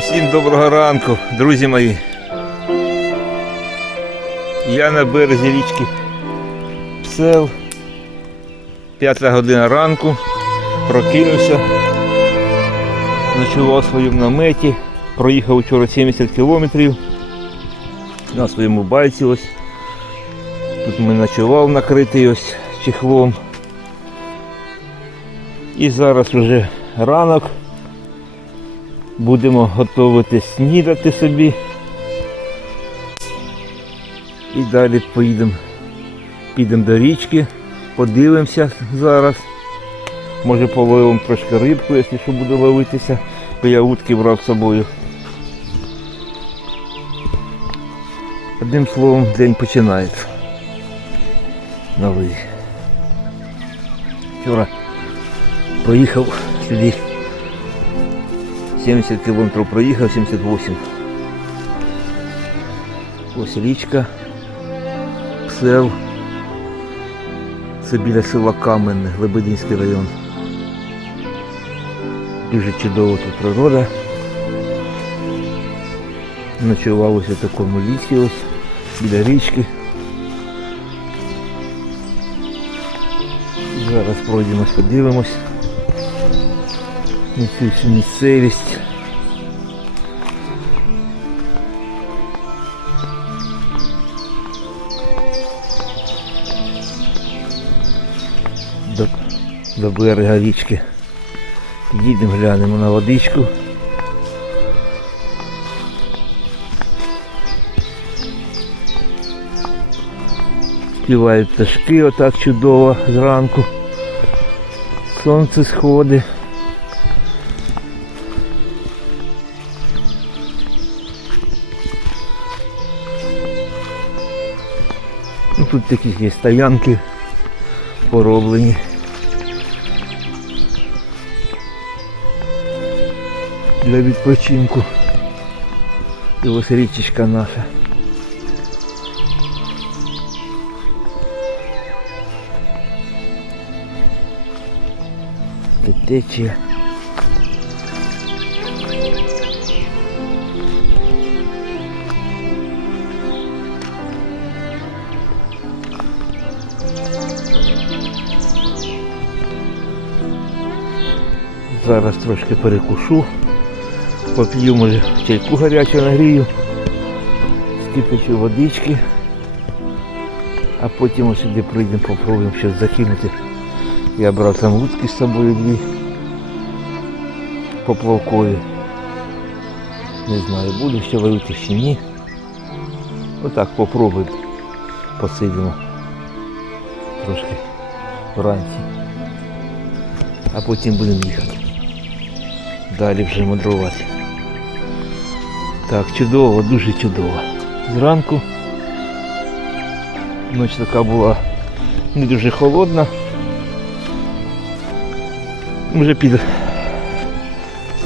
Усім доброго ранку, друзі мої. Я на березі річки Псел. П'ята година ранку. Прокинувся. Ночував в своєму наметі. Проїхав вчора 70 кілометрів. На своєму байці ось. Тут ми ночував накритий ось чехлом. І зараз вже ранок. Будемо готувати снідати собі. І далі поїдемо. Підемо до річки, подивимося зараз. Може половимо трошки рибку, якщо що буде ловитися, бо я утки брав з собою. Одним словом, день починається. Новий. Вчора проїхав сюди. 70 кілометрів проїхав, 78. Ось річка. Псел. Це біля села Каменне, Лебединський район. Дуже чудова тут природа. Ночував ось у такому лісі ось, біля річки. Зараз пройдемось, подивимось всю місцевість. До, до берега річки. Підійдемо, глянемо на водичку. Співають пташки отак чудово зранку. Сонце сходить. Ну, тут такі є стоянки пороблені. Для відпочинку. І ось річечка наша. Течія. Зараз трошки перекушу, поп'ю, може, чайку гарячу нагрію, скипячу водички, а потім ось сюди прийдемо, попробуємо щось закинути. Я брав там лутки з собою дві поплавкові. Не знаю, буду ще ловити чи ні. Отак попробуємо. Посидимо трошки вранці. А потім будемо їхати. Далі вже мудрувати. Так, чудово, дуже чудово. Зранку. Ніч така була не дуже холодна. Вже під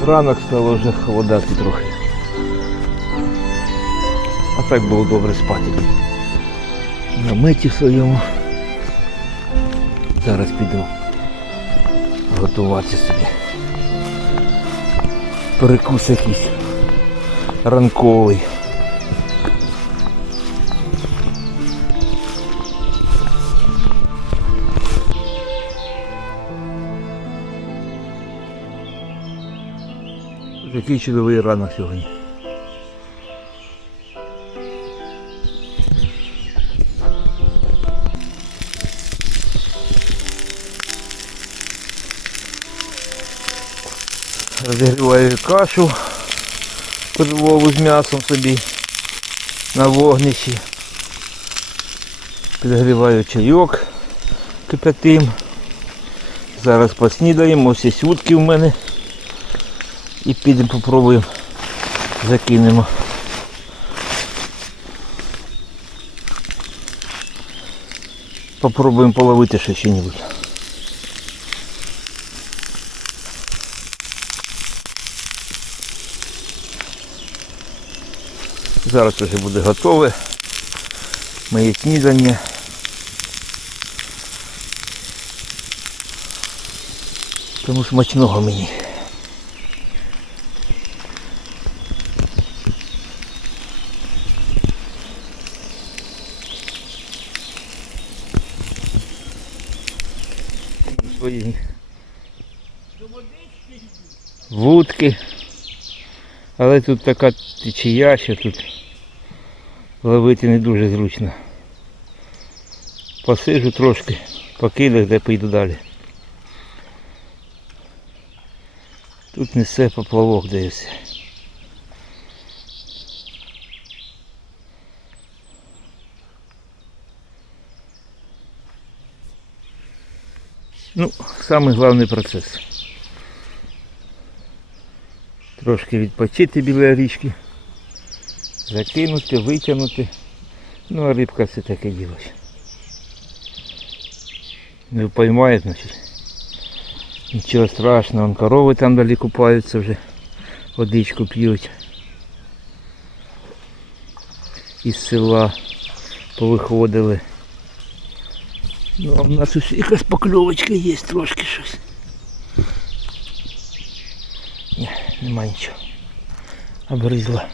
ранок стало вже холодати трохи. А так було добре спати. На меті своєму. Зараз піду готувати собі. Перекус якийсь ранковий. Який чудовий ранок сьогодні. Розігріваю кашу перлову з м'ясом собі на вогнищі. Підгріваю чайок кипятим. Зараз поснідаємо, ось є утки в мене. І підемо попробуємо закинемо. Попробуємо половити ще що-небудь. Зараз вже буде готове моє снідання. Тому смачного мені. Свої вудки. Але тут така течія, що тут ловити не дуже зручно. Посижу трошки, покидаю, де поїду далі. Тут несе поплавок десь. Ну, самий головний процес. Трошки відпочити біля річки, закинути, витягнути. Ну а рибка все таке діло. Не поймає, значить. Нічого страшного, Вон корови там далі купаються вже, водичку п'ють. Із села повиходили. Ну, а в нас ось якась покльовочка є трошки щось. Ні, нема нічого. Обризла.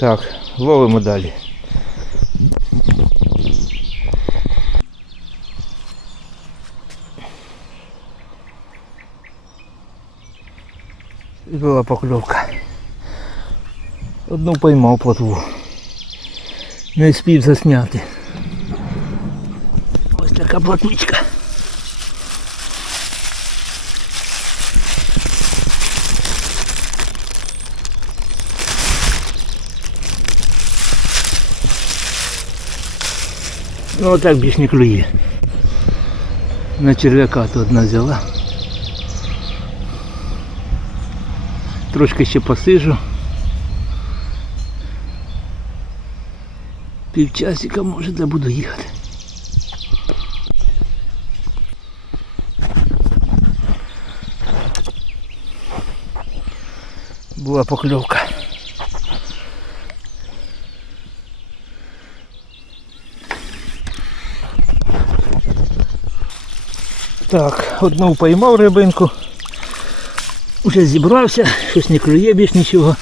Так, ловимо далі. Була покльовка. Одну поймав плотву. Не спів засняти. Ось така плотвичка. Ну отак більш не клює. На черв'яка то одна взяла. Трошки ще посижу. Півчасика може де буду їхати. Була покльовка. Так, одну поймав рибинку. Уже зібрався, щось не клює більш нічого.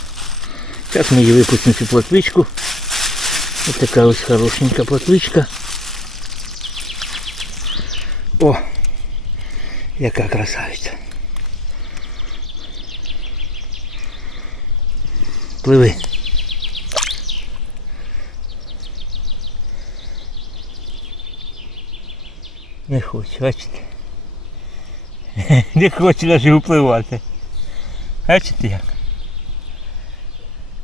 Зараз ми її випустимо цю платвичку. Ось така ось хорошенька платвичка. О! Яка красавиця. Пливи. Не хочу, бачите? Не хоче навіть випливати. Бачите як?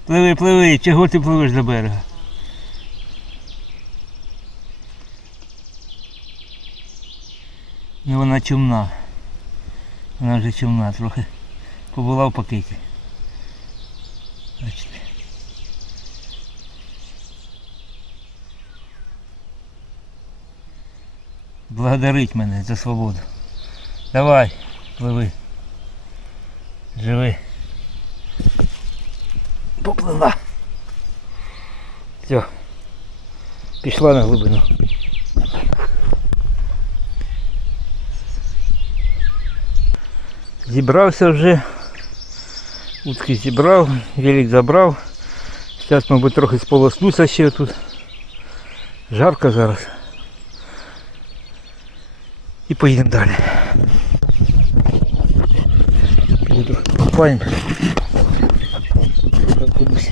Пливи, пливи, чого ти пливеш до берега? Ну вона чумна. Вона вже чумна, трохи побула в пакеті. Бачите. Благодарить мене за свободу. Давай, пливи. Живи. Поплила. Все. Пішла на глибину. Зібрався вже. Утки зібрав, велик забрав. Зараз, мабуть, трохи сполоснуся ще тут. Жарко зараз. І поїдемо далі. Піду трохи покупаємо. Как кудись.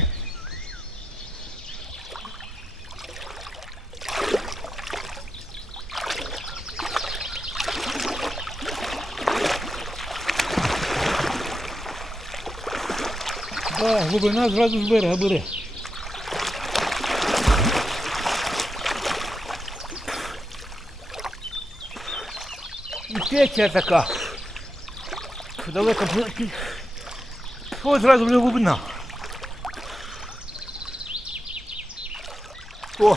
Да, глибина зразу з берега бере. Течія така. Далеко Ось зразу вже. О!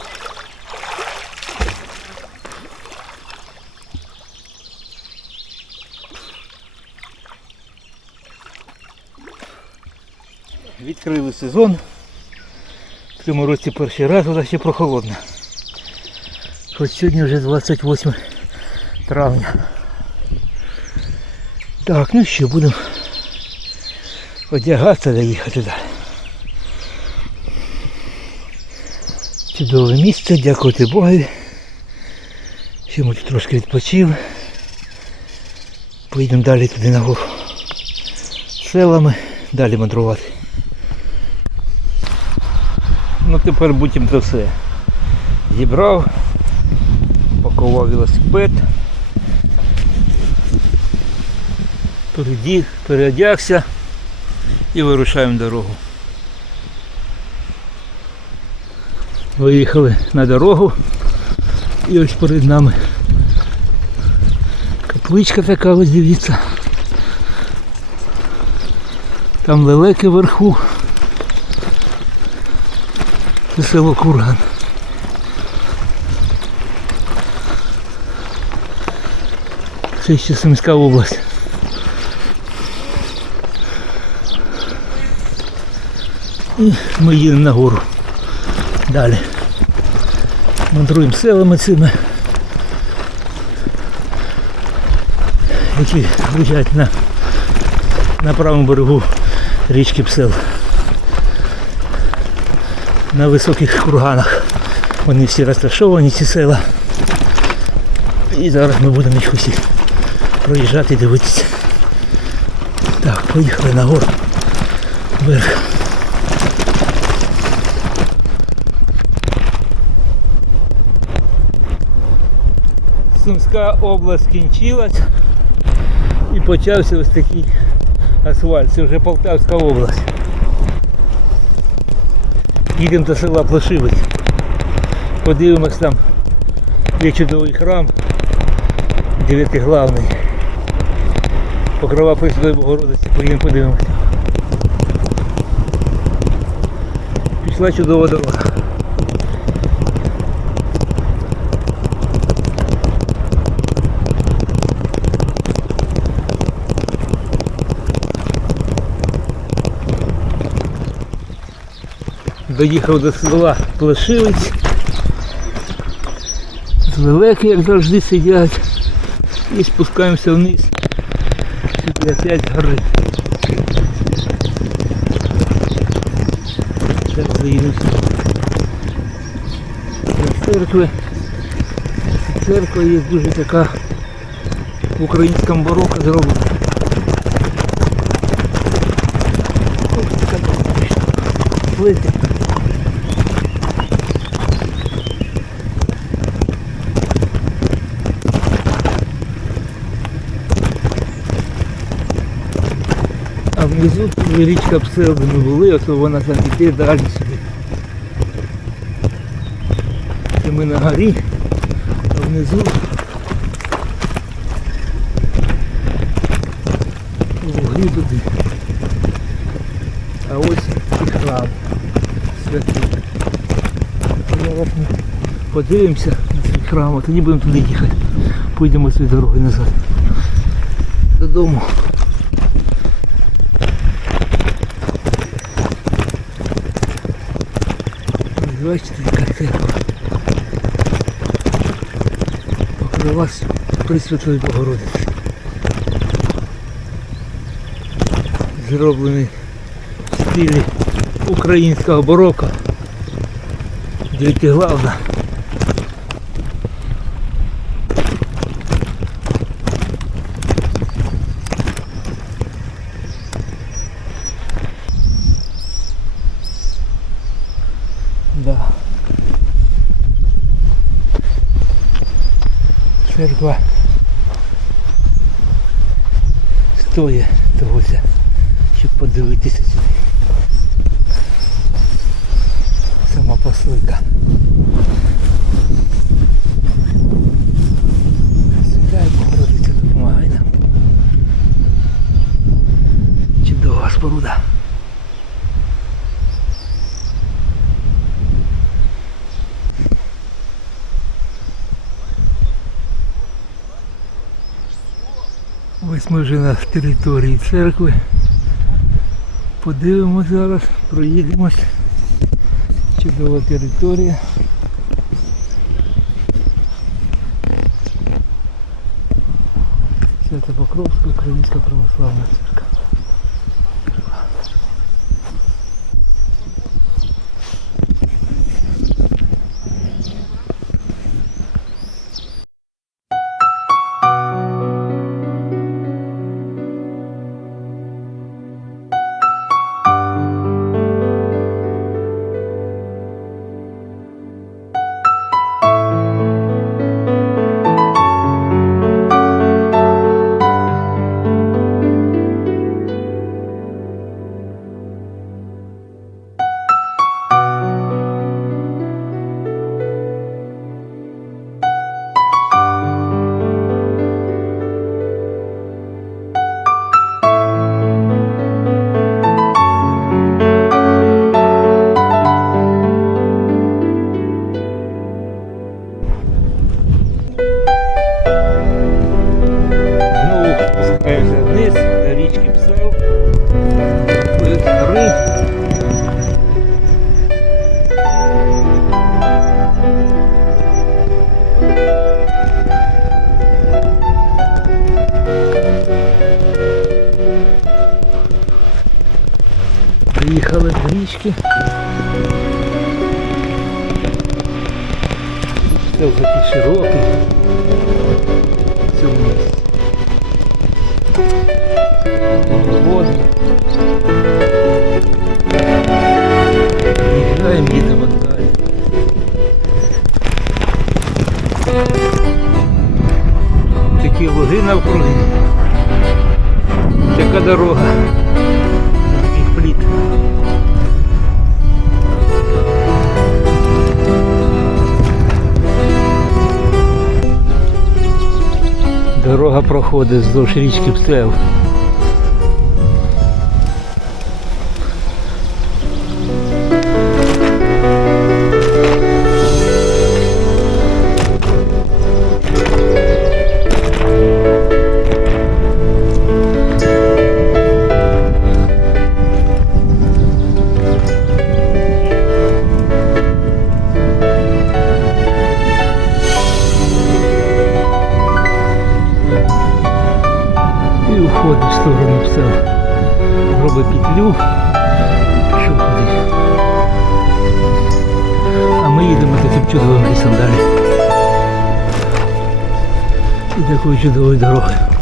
Відкрили сезон. В цьому році перший раз вона ще прохолодна. Хоч сьогодні вже 28 травня. Так, ну що, будемо одягатися та їхати далі. Чудове місце, дякувати Богові. Що ми тут трошки відпочив. Поїдемо далі туди нагору. Селами, далі мандрувати. Ну тепер будемо то все. Зібрав, пакував велосипед. Переді, переодягся і вирушаємо дорогу. Виїхали на дорогу і ось перед нами капличка така, ось дивіться. Там лелеки вверху. Це село Курган. Це ще Сумська область. І ми їдемо нагору. Далі. Мандруємо селами цими, які лежать на, на правому берегу річки Псел. На високих курганах. Вони всі розташовані, ці села. І зараз ми будемо їх усі проїжджати і дивитися. Так, поїхали нагору. Вверх. Сумська область кінчилась і почався ось такий асфальт. Це вже Полтавська область. Їдемо до села Плешивець. Подивимось там. Є чудовий храм дев'ятиглавний. Покрова Пресвятої Богородиці, поїдемо подивимося. Пішла чудова дорога. Доїхав до села Плешивець. Зелеки, як завжди, сидять. І спускаємося вниз. Сюди опять гори. Зараз заїдемо сюди. До церкви. Церква є дуже така в українському бароко зроблена. Плити. А внизу річка ми були, ось вона там іде далі сюди. Це ми на горі, а внизу вуглі туди. А ось і храм святий. Подивимося на цей храм, а тоді будемо туди їхати. Поїдемо цією дорогою назад. Додому. Бачите, церква. Покрова Пресвятої Богородиці. Зроблений в стилі українського барока. Дев'ятиглавна. Да. Церква стоїть тогося, щоб подивитися сюди. Сама посилка. Сідай, Богородиця, допомагай нам. Чудова споруда. Ось ми вже на території церкви. Подивимось зараз, проїдемось. Чудова територія. Свято-Покровська Українська православна церква. Широкий. В цьому місці. Водний. Їжджаємо, їдемо далі. Такі луги навкруги. Така дорога. Дорога проходить вздовж річки Псел. Чудовою дорогою.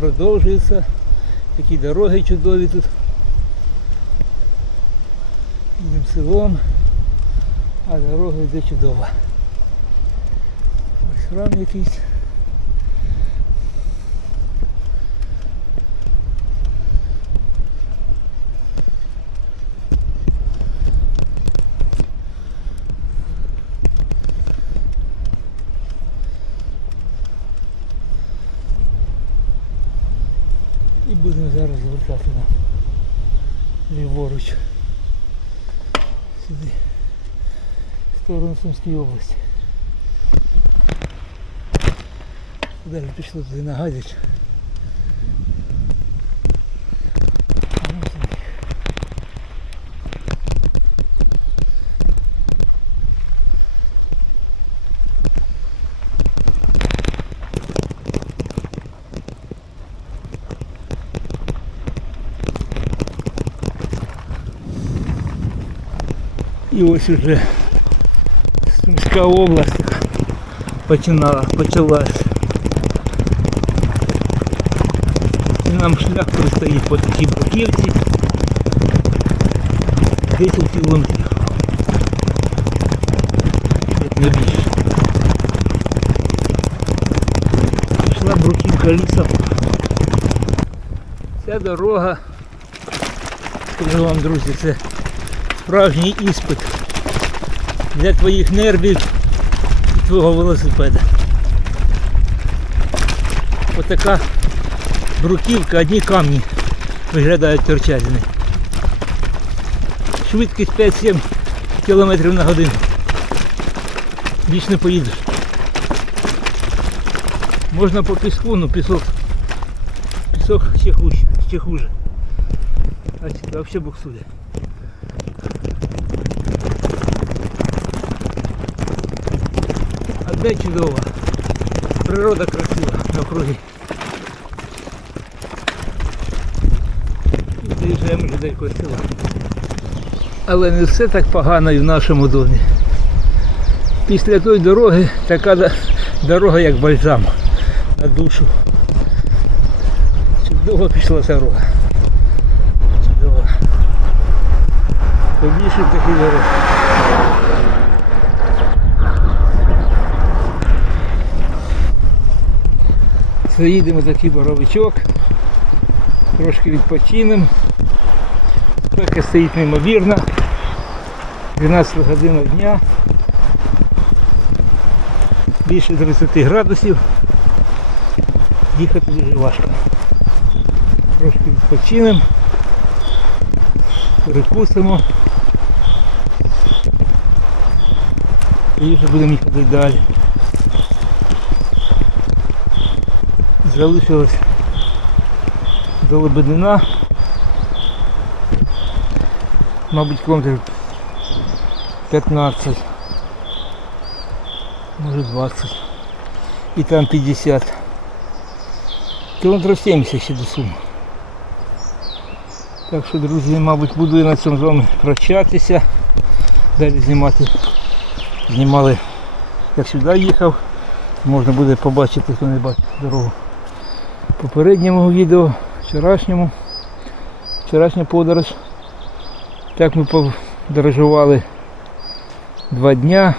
Продовжується. Такі дороги чудові тут. Їдемо селом, а дорога йде чудова. Ось храм якийсь. І будемо зараз звертати на ліворуч сюди, в сторону Сумської області. Далі пішло туди на Гадяч. І ось уже Сумська область така починала, почалась. І нам шлях предстоїть по такій бруківці 10 кілометрів. Як не більше. Пішла бруківка лісом. Ця дорога, скажу вам, друзі, це справжній іспит для твоїх нервів і твого велосипеда. Отака бруківка, одні камні виглядають торчазини. Швидкість 5-7 км на годину. Більш не поїдеш. Можна по піску, ну пісок. Пісок ще хуже. Ще хуже. А взагалі буксує. Де чудово. Природа красива навкруги. Доїжджаємо вже до села. Але не все так погано і в нашому домі. Після тої дороги така дорога, як бальзам на душу. Чудово пішла дорога. Чудово. Побільше такі дороги. Заїдемо такий боровичок, трошки відпочинемо. Спека стоїть неймовірно. 12 година дня. Більше 30 градусів. Їхати дуже важко. Трошки відпочинемо. Перекусимо. І вже будемо їхати далі. Залишилось до Лебедина. Мабуть, кілометрів 15. Може 20. І там 50. Кілометрів 70 ще до Сум. Так що, друзі, мабуть, буду я на цьому з вами прощатися. Далі знімати. Знімали, як сюди їхав. Можна буде побачити, хто не бачить дорогу. Попередньому відео, вчорашньому. Вчорашня подорож. Так ми подорожували два дня.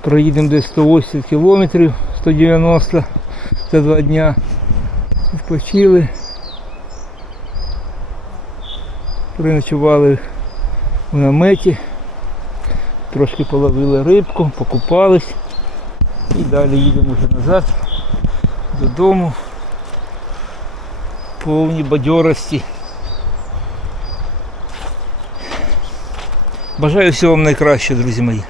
Проїдемо десь 180 кілометрів, 190 за два дня. Відпочили. Приночували в наметі. Трошки половили рибку, покупались. І далі їдемо вже назад додому. Повні бадьорості. Бажаю всього вам найкраще, друзі мої.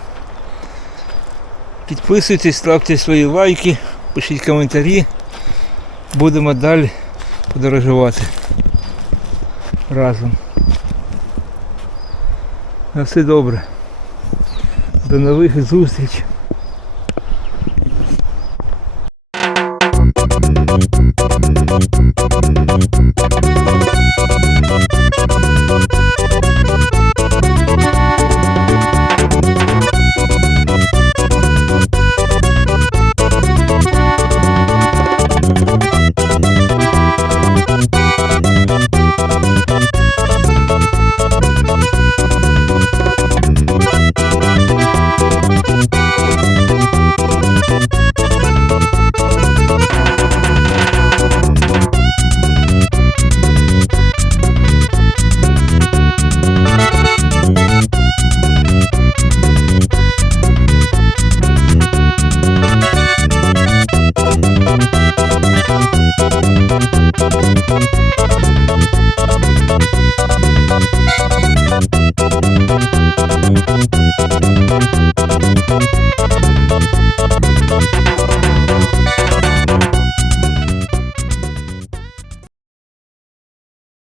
Підписуйтесь, ставте свої лайки, пишіть коментарі. Будемо далі подорожувати разом. На все добре. До нових зустрічей.